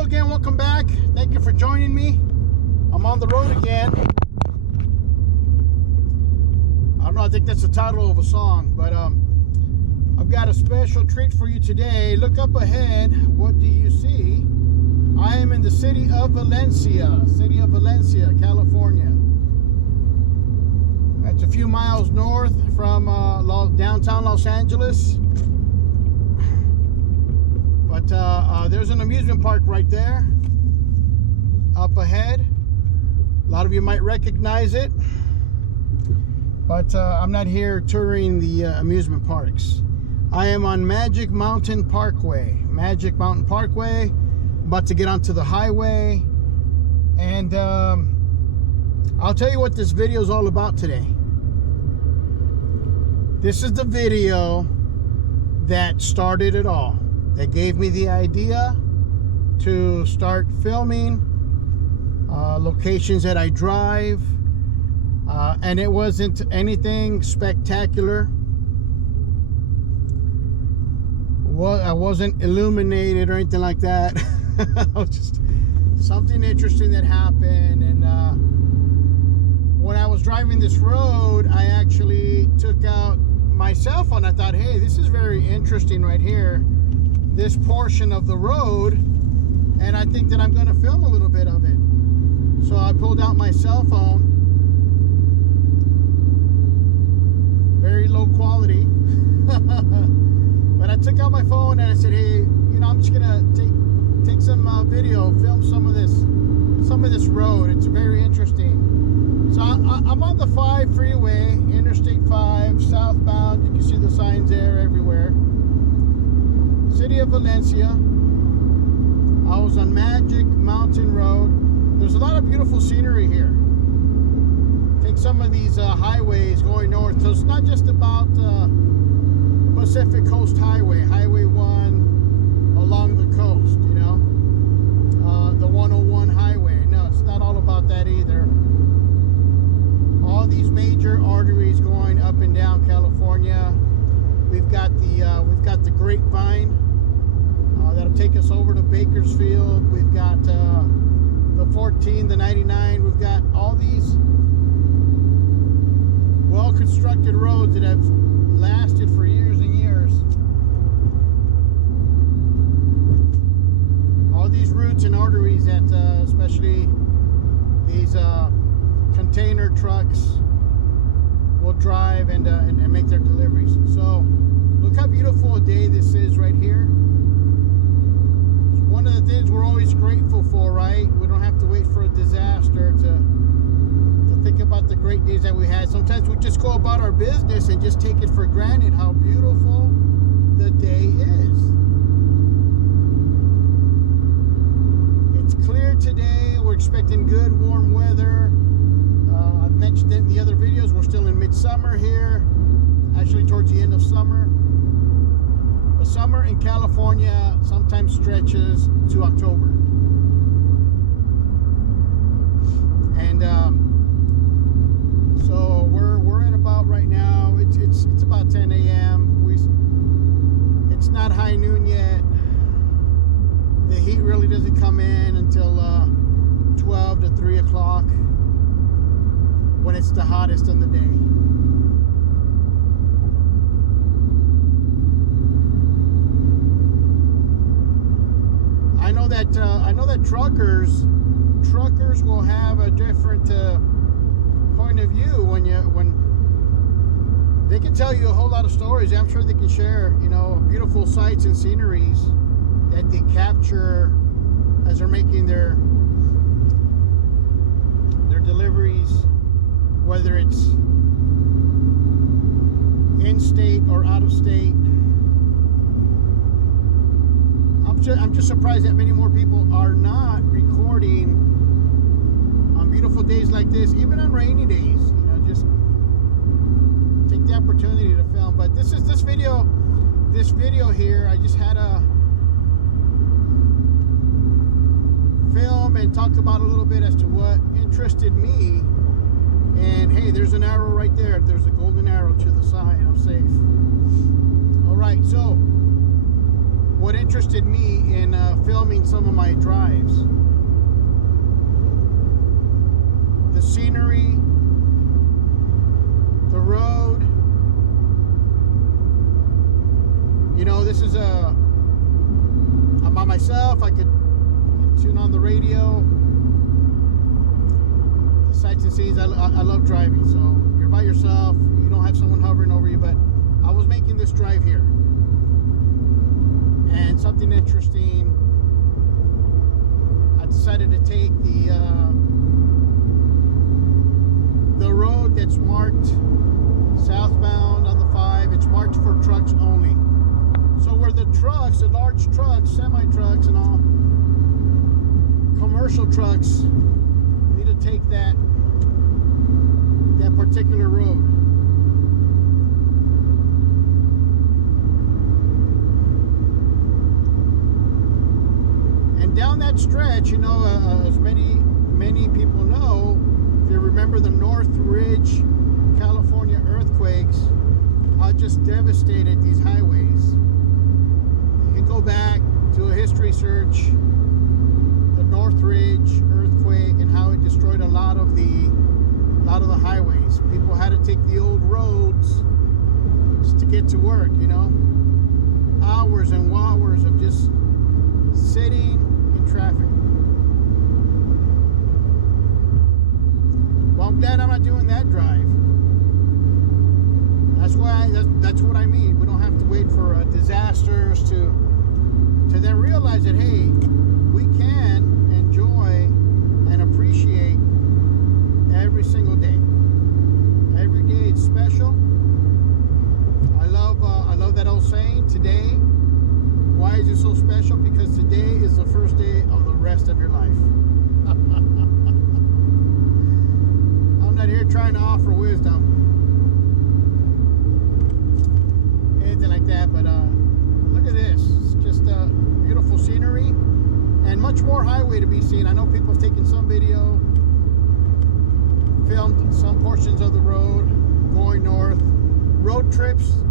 Hello again, welcome back. Thank you for joining me. I'm on the road again. I don't know, I think that's the title of a song, but I've got a special treat for you today. Look up ahead. What do you see? I am in the city of Valencia, California. That's a few miles north from downtown Los Angeles. But there's an amusement park right there, up ahead. A lot of you might recognize it, but I'm not here touring the amusement parks. I am on Mountain Parkway. Mountain Parkway, about to get onto the highway. And I'll tell you what this video is all about today. This is the video that started it all. That gave me the idea to start filming locations that I drive, and it wasn't anything spectacular. Well, I wasn't illuminated or anything like that. It was just something interesting that happened. And when I was driving this road, I actually took out my cell phone. I thought, hey, this is very interesting right here, this portion of the road, and I think that I'm going to film a little bit of it. So I pulled out my cell phone, very low quality, but I took out my phone and I said, hey, I'm just gonna take some video, film some of this road. It's very interesting. So I'm on the 5 freeway, Interstate 5, southbound. You can see the signs there everywhere. City of Valencia. I was on Magic Mountain Road. There's a lot of beautiful scenery here. Take some of these highways going north. So it's not just about Pacific Coast Highway, Highway 1 along the coast, the 101 highway. No, it's not all about that either. All these major arteries going up and down California. We've got the Grapevine. That'll take us over to Bakersfield. We've got the 14, the 99. We've got all these well-constructed roads that have lasted for years and years. All these routes and arteries that especially these container trucks will drive and make their deliveries. So look how beautiful a day this is right here. One of the things we're always grateful for, right? We don't have to wait for a disaster to think about the great days that we had. Sometimes we just go about our business and just take it for granted how beautiful the day is. It's clear today. We're expecting good warm weather. I've mentioned it in the other videos. We're still in midsummer here, actually towards the end of summer. The summer in California sometimes stretches to October. And so we're at about right now, it's about 10 a.m. It's not high noon yet. The heat really doesn't come in until 12 to 3 o'clock when it's the hottest in the day. I know that truckers will have a different point of view when they can tell you a whole lot of stories. I'm sure they can share, beautiful sights and sceneries that they capture as they're making their deliveries, whether it's in-state or out-of-state. I'm just surprised that many more people are not recording on beautiful days like this, even on rainy days. Just take the opportunity to film. But this video here, I just had to film and talk about a little bit as to what interested me. And hey, there's an arrow right there. There's a golden arrow to the side. I'm safe. All right, so what interested me in filming some of my drives. The scenery, the road. You know, this is I'm by myself. I could tune on the radio. The sights and scenes. I love driving. So you're by yourself. You don't have someone hovering over you. But I was making this drive here, and something interesting. I decided to take the road that's marked southbound on the 5. It's marked for trucks only. So where the trucks, the large trucks, semi-trucks and all, commercial trucks need to take that particular road. And down that stretch, you know, as many people know, if you remember the Northridge, California earthquakes, how just devastated these highways. You can go back to a history search, the Northridge earthquake, and how it destroyed a lot of the highways. People had to take the old roads just to get to work, you know. Hours and hours of just sitting in traffic. Well, I'm glad I'm not doing that drive. That's what I mean. We don't have to wait for disasters to then realize that, hey, we can enjoy and appreciate every single day. Every day it's special. I love that old saying, today. Why is it so special? Because today is the first day of the rest of your life. I'm not here trying to offer wisdom, anything like that, but look at this. It's just beautiful scenery and much more highway to be seen. I know people have taken some video, filmed some portions of the road going north. Road trips,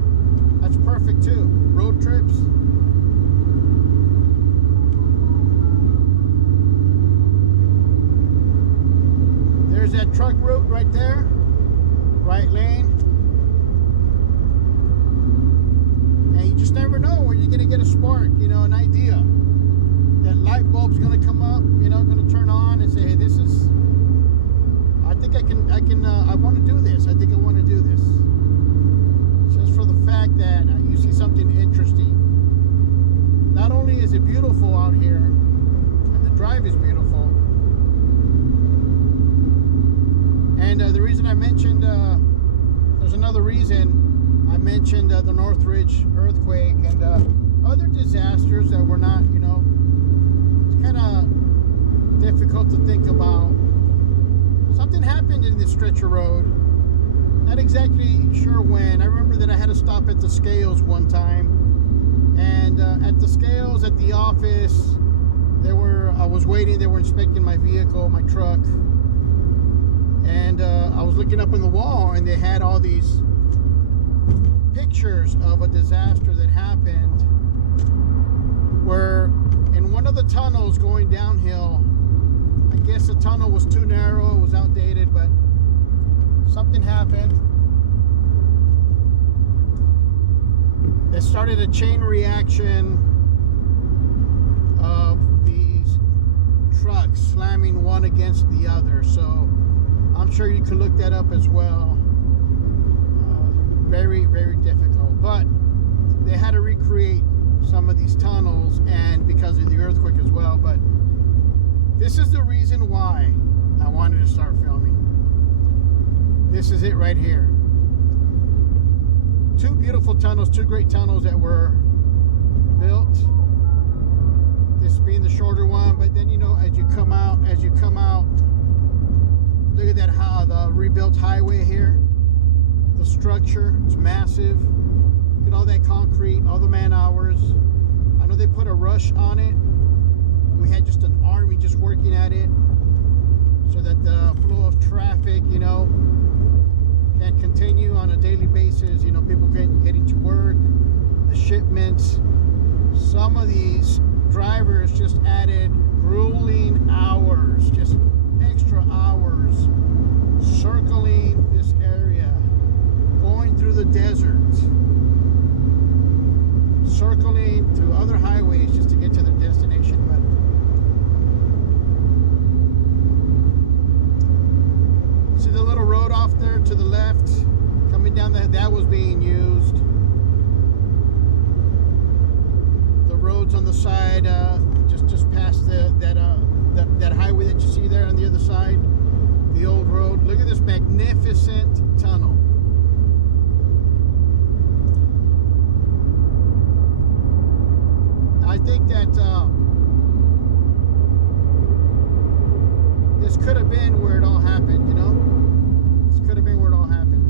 that's perfect too. Road trips. There's that truck route right there, right lane. And you just never know when you're going to get a spark, you know, an idea. That light bulb's going to come up, you know, going to turn on and say, hey, this is, I think I want to do this. I think I want to do this. Just for the fact that you see something interesting. Not only is it beautiful out here, and the drive is beautiful, and the reason I mentioned, there's another reason I mentioned the Northridge earthquake and other disasters that were not, you know, it's kind of difficult to think about. Something happened in this stretch of road. Not exactly sure when. I remember that I had to stop at the scales one time, and at the scales at the office, I was waiting. They were inspecting my vehicle, my truck, and I was looking up on the wall, and they had all these pictures of a disaster that happened, where in one of the tunnels going downhill, I guess the tunnel was too narrow, it was outdated, but something happened that started a chain reaction of these trucks slamming one against the other. So I'm sure you could look that up as well. Very, very difficult. But they had to recreate some of these tunnels, and because of the earthquake as well. But this is the reason why I wanted to start filming. This is it right here. Two beautiful tunnels, two great tunnels that were built. This being the shorter one, but then, you know, as you come out, look at that, how the rebuilt highway here. The structure, it's massive. Look at all that concrete, all the man hours. I know they put a rush on it. We had just an army just working at it so that the flow of traffic, you know, can continue on a daily basis. You know, people getting to work, the shipments. some of these drivers just added grueling hours, just extra hours, circling this area, going through the desert, circling through other highways just to get to their destination. But see the little road off there to the left, coming down that was being used. The roads on the side, just past that highway that you see there on the other side, the old road. Look at this magnificent tunnel. I think that this could have been where it all happened, you know? This could have been where it all happened.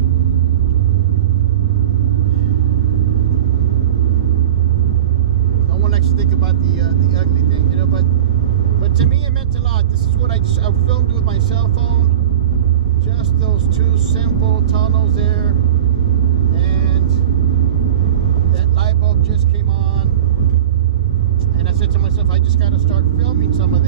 No one likes to think about the ugly thing, you know, but to me it meant a lot. This is what I filmed with my cell phone. Just those two simple tunnels there, and that light bulb just came on. And I said to myself, I just got to start filming some of this.